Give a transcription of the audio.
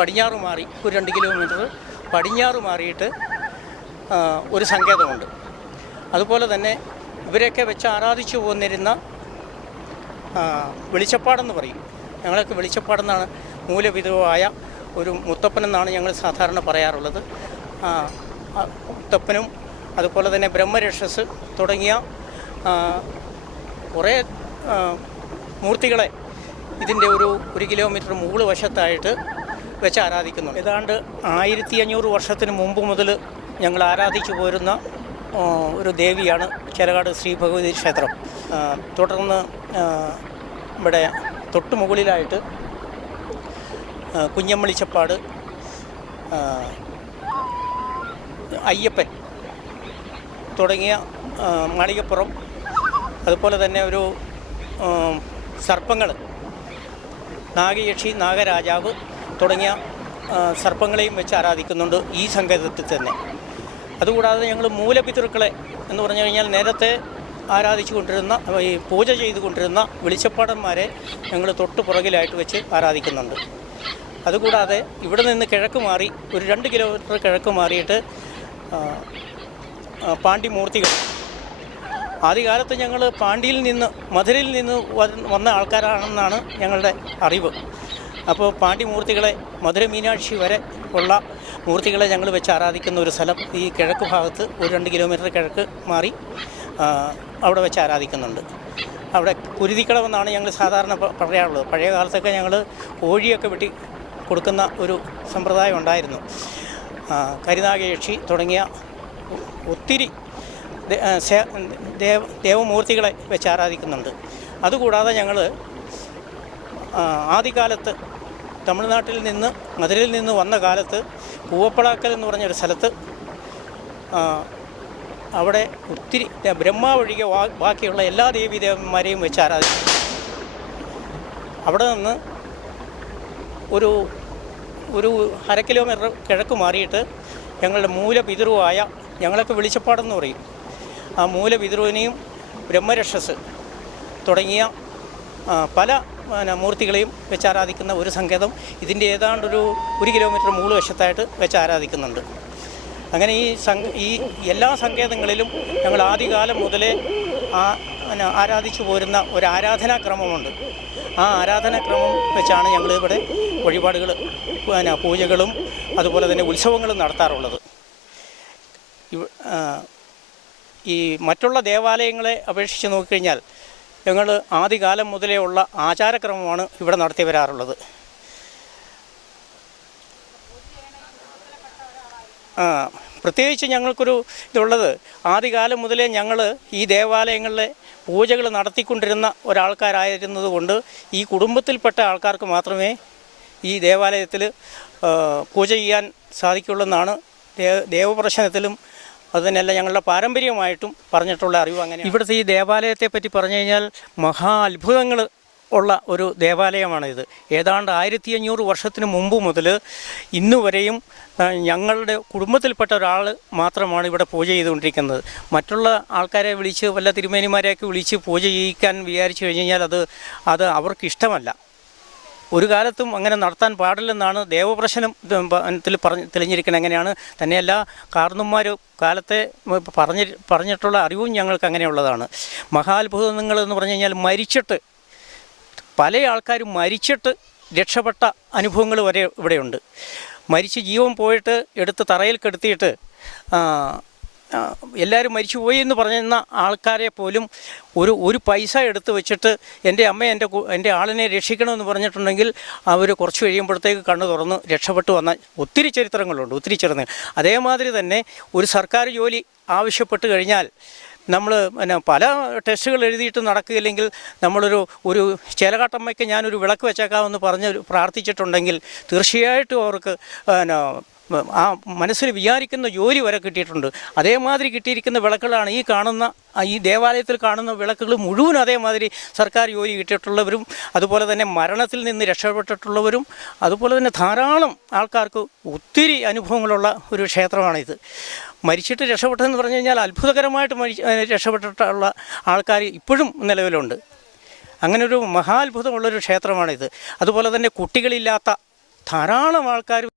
പടിഞ്ഞാറ് മാറി ഒരു 2 കിലോമീറ്റർ പടിഞ്ഞാറ് മാറിയിട്ട് ഒരു സങ്കേതമുണ്ട്. അതുപോലെ തന്നെ ഇവരെയൊക്കെ വെച്ച് ആരാധിച്ചു പോന്നിരുന്ന വെളിച്ചപ്പാടെന്ന് പറയും. ഞങ്ങളൊക്കെ വെളിച്ചപ്പാടെന്നാണ് മൂലപിതാവായ ഒരു മുത്തപ്പനെന്നാണ് ഞങ്ങൾ സാധാരണ പറയാറുള്ളത്. മുത്തപ്പനും അതുപോലെ തന്നെ ബ്രഹ്മരക്ഷസ് തുടങ്ങിയ കുറേ മൂർത്തികളെ ഇതിൻ്റെ ഒരു കിലോമീറ്റർ മുകൾ വശത്തായിട്ട് വെച്ച് ആരാധിക്കുന്നുണ്ട്. ഏതാണ്ട് 1500 വർഷത്തിന് മുമ്പ് മുതൽ ഞങ്ങൾ ആരാധിച്ചു പോരുന്ന ഒരു ദേവിയാണ് ചേലക്കാട് ശ്രീ ഭഗവതി ക്ഷേത്രം. തുടർന്ന് ഇവിടെ തൊട്ട് മുകളിലായിട്ട് കുഞ്ഞമ്മളിച്ചപ്പാട്, അയ്യപ്പൻ തുടങ്ങിയ മാളികപ്പുറം, അതുപോലെ തന്നെ ഒരു സർപ്പങ്ങൾ, നാഗയക്ഷി, നാഗരാജാവ് തുടങ്ങിയ സർപ്പങ്ങളെയും വെച്ച് ആരാധിക്കുന്നുണ്ട് ഈ സങ്കേതത്തിൽ തന്നെ. അതുകൂടാതെ ഞങ്ങൾ മൂലപിതൃക്കളെ എന്ന് പറഞ്ഞു കഴിഞ്ഞാൽ നേരത്തെ ആരാധിച്ചു കൊണ്ടിരുന്ന ഈ പൂജ ചെയ്തുകൊണ്ടിരുന്ന വെളിച്ചപ്പാടന്മാരെ ഞങ്ങൾ തൊട്ട് പുറകിലായിട്ട് വെച്ച് ആരാധിക്കുന്നുണ്ട്. അതുകൂടാതെ ഇവിടെ നിന്ന് കിഴക്ക് മാറി ഒരു 2 കിലോമീറ്റർ കിഴക്ക് മാറിയിട്ട് പാണ്ഡിമൂർത്തികൾ. ആദ്യകാലത്ത് ഞങ്ങൾ പാണ്ഡ്യയിൽ നിന്ന് മധുരയിൽ നിന്ന് വന്ന ആൾക്കാരാണെന്നാണ് ഞങ്ങളുടെ അറിവ്. അപ്പോൾ പാണ്ഡ്യമൂർത്തികളെ മധുര മീനാക്ഷി വരെ ഉള്ള മൂർത്തികളെ ഞങ്ങൾ വെച്ച് ആരാധിക്കുന്ന ഒരു സ്ഥലം ഈ കിഴക്ക് ഭാഗത്ത് ഒരു 2 കിലോമീറ്റർ കിഴക്ക് മാറി അവിടെ വെച്ച് ആരാധിക്കുന്നുണ്ട്. അവിടെ കുരുതിക്കളമെന്നാണ് ഞങ്ങൾ സാധാരണ പറയാറുള്ളത്. പഴയ കാലത്തൊക്കെ ഞങ്ങൾ കോഴിയൊക്കെ വെട്ടി കൊടുക്കുന്ന ഒരു സമ്പ്രദായം ഉണ്ടായിരുന്നു. കരിനാഗയക്ഷി തുടങ്ങിയ ഒത്തിരി ദേവമൂർത്തികളെ വെച്ച് ആരാധിക്കുന്നുണ്ട്. അതുകൂടാതെ ഞങ്ങൾ ആദ്യകാലത്ത് തമിഴ്നാട്ടിൽ നിന്ന് മധുരയിൽ നിന്ന് വന്ന കാലത്ത് പൂവപ്പളാക്കൽ എന്ന് പറഞ്ഞൊരു സ്ഥലത്ത് അവിടെ ഒത്തിരി ബ്രഹ്മാവൊഴികെ ബാക്കിയുള്ള എല്ലാ ദേവീദേവന്മാരെയും വെച്ച് ആരാധിക്കും. അവിടെ നിന്ന് ഒരു 1/2 കിലോമീറ്റർ കിഴക്ക് മാറിയിട്ട് ഞങ്ങളുടെ മൂലപിതൃവായ, ഞങ്ങളൊക്കെ വെളിച്ചപ്പാടെന്ന് പറയും, ആ മൂലപിതൃവിനെയും ബ്രഹ്മരക്ഷസ് തുടങ്ങിയ പല മൂർത്തികളെയും വെച്ച് ആരാധിക്കുന്ന ഒരു സങ്കേതം ഇതിൻ്റെ ഏതാണ്ടൊരു 1 കിലോമീറ്റർ മൂന്ന് വശത്തായിട്ട് വെച്ച് ആരാധിക്കുന്നുണ്ട്. അങ്ങനെ ഈ എല്ലാ സങ്കേതങ്ങളിലും ഞങ്ങൾ ആദ്യകാലം മുതലേ ആരാധിച്ചു പോരുന്ന ഒരു ആരാധനാക്രമമുണ്ട്. ആ ആരാധനാക്രമം വെച്ചാണ് ഞങ്ങളിവിടെ വഴിപാടുകൾ, പൂജകളും അതുപോലെ തന്നെ ഉത്സവങ്ങളും നടത്താറുള്ളത്. ഈ മറ്റുള്ള ദേവാലയങ്ങളെ അപേക്ഷിച്ച് നോക്കിക്കഴിഞ്ഞാൽ ഞങ്ങൾ ആദ്യകാലം മുതലേ ഉള്ള ആചാരക്രമമാണ് ഇവിടെ നടത്തി വരാറുള്ളത്. പ്രത്യേകിച്ച് ഞങ്ങൾക്കൊരു ഇതുള്ളത്, ആദ്യകാലം മുതലേ ഞങ്ങൾ ഈ ദേവാലയങ്ങളിലെ പൂജകൾ നടത്തിക്കൊണ്ടിരുന്ന ഒരാൾക്കാരായിരുന്നത് കൊണ്ട് ഈ കുടുംബത്തിൽപ്പെട്ട ആൾക്കാർക്ക് മാത്രമേ ഈ ദേവാലയത്തിൽ പൂജ ചെയ്യാൻ സാധിക്കുള്ളൂ എന്നാണ് ദേവപ്രശ്നത്തിലും അതുതന്നെയല്ല ഞങ്ങളുടെ പാരമ്പര്യമായിട്ടും പറഞ്ഞിട്ടുള്ള അറിവ്. അങ്ങനെ ഇവിടുത്തെ ഈ ദേവാലയത്തെ പറ്റി പറഞ്ഞു കഴിഞ്ഞാൽ മഹാ അത്ഭുതങ്ങൾ ഉള്ള ഒരു ദേവാലയമാണിത്. ഏതാണ്ട് 1500 വർഷത്തിന് മുമ്പ് മുതൽ ഇന്നുവരെയും ഞങ്ങളുടെ കുടുംബത്തിൽപ്പെട്ട ഒരാൾ മാത്രമാണ് ഇവിടെ പൂജ ചെയ്തുകൊണ്ടിരിക്കുന്നത്. മറ്റുള്ള ആൾക്കാരെ വിളിച്ച് വല്ല തിരുമേനിമാരെയൊക്കെ വിളിച്ച് പൂജ ചെയ്യിക്കാൻ വിചാരിച്ചു കഴിഞ്ഞ് കഴിഞ്ഞാൽ അത് അവർക്കിഷ്ടമല്ല. ഒരു കാലത്തും അങ്ങനെ നടത്താൻ പാടില്ലെന്നാണ് ദേവപ്രശ്നത്തിൽ തെളിഞ്ഞിരിക്കുന്നത്. എങ്ങനെയാണ് തന്നെയല്ല, കാർന്നുമാർ കാലത്തെ പറഞ്ഞിട്ടുള്ള അറിവും ഞങ്ങൾക്ക് അങ്ങനെയുള്ളതാണ്. മഹാത്ഭുതങ്ങൾ എന്ന് പറഞ്ഞു കഴിഞ്ഞാൽ മരിച്ചിട്ട് പല ആൾക്കാരും മരിച്ചിട്ട് രക്ഷപ്പെട്ട അനുഭവങ്ങൾ വരെ ഇവിടെയുണ്ട്. മരിച്ച് ജീവൻ പോയിട്ട് എടുത്ത് തറയിൽ കെടുത്തിയിട്ട് എല്ലാവരും മരിച്ചുപോയി എന്ന് പറയുന്ന ആൾക്കാരെ പോലും ഒരു പൈസ എടുത്ത് വെച്ചിട്ട് എൻ്റെ അമ്മ എൻ്റെ ആളിനെ രക്ഷിക്കണമെന്ന് പറഞ്ഞിട്ടുണ്ടെങ്കിൽ അവർ കുറച്ച് കഴിയുമ്പോഴത്തേക്ക് കണ്ണു തുറന്ന് രക്ഷപ്പെട്ടു വന്ന ഒത്തിരി ചരിത്രങ്ങളുണ്ട്, ഒത്തിരി ചരിത്രങ്ങൾ. അതേമാതിരി തന്നെ ഒരു സർക്കാർ ജോലി ആവശ്യപ്പെട്ട് കഴിഞ്ഞാൽ നമ്മൾ പല ടെസ്റ്റുകൾ എഴുതിയിട്ട് നടക്കുകയില്ലെങ്കിൽ ഒരു ചേലക്കാട്ടമ്മയ്ക്ക് ഞാനൊരു വിളക്ക് വെച്ചേക്കാമെന്ന് പറഞ്ഞ് പ്രാർത്ഥിച്ചിട്ടുണ്ടെങ്കിൽ തീർച്ചയായിട്ടും അവർക്ക് ആ മനസ്സിൽ വിചാരിക്കുന്ന ജോലി വരെ കിട്ടിയിട്ടുണ്ട്. അതേമാതിരി കിട്ടിയിരിക്കുന്ന വിളക്കുകളാണ് ഈ ദേവാലയത്തിൽ കാണുന്ന വിളക്കുകൾ മുഴുവൻ. അതേമാതിരി സർക്കാർ ജോലി കിട്ടിയിട്ടുള്ളവരും അതുപോലെ തന്നെ മരണത്തിൽ നിന്ന് രക്ഷപ്പെട്ടിട്ടുള്ളവരും അതുപോലെ തന്നെ ധാരാളം ആൾക്കാർക്ക് ഒത്തിരി അനുഭവങ്ങളുള്ള ഒരു ക്ഷേത്രമാണിത്. മരിച്ചിട്ട് രക്ഷപ്പെട്ടതെന്ന് പറഞ്ഞു കഴിഞ്ഞാൽ അത്ഭുതകരമായിട്ട് രക്ഷപ്പെട്ടിട്ടുള്ള ആൾക്കാർ ഇപ്പോഴും നിലവിലുണ്ട്. അങ്ങനൊരു മഹാത്ഭുതമുള്ളൊരു ക്ഷേത്രമാണിത്. അതുപോലെ തന്നെ കുട്ടികളില്ലാത്ത ധാരാളം ആൾക്കാർ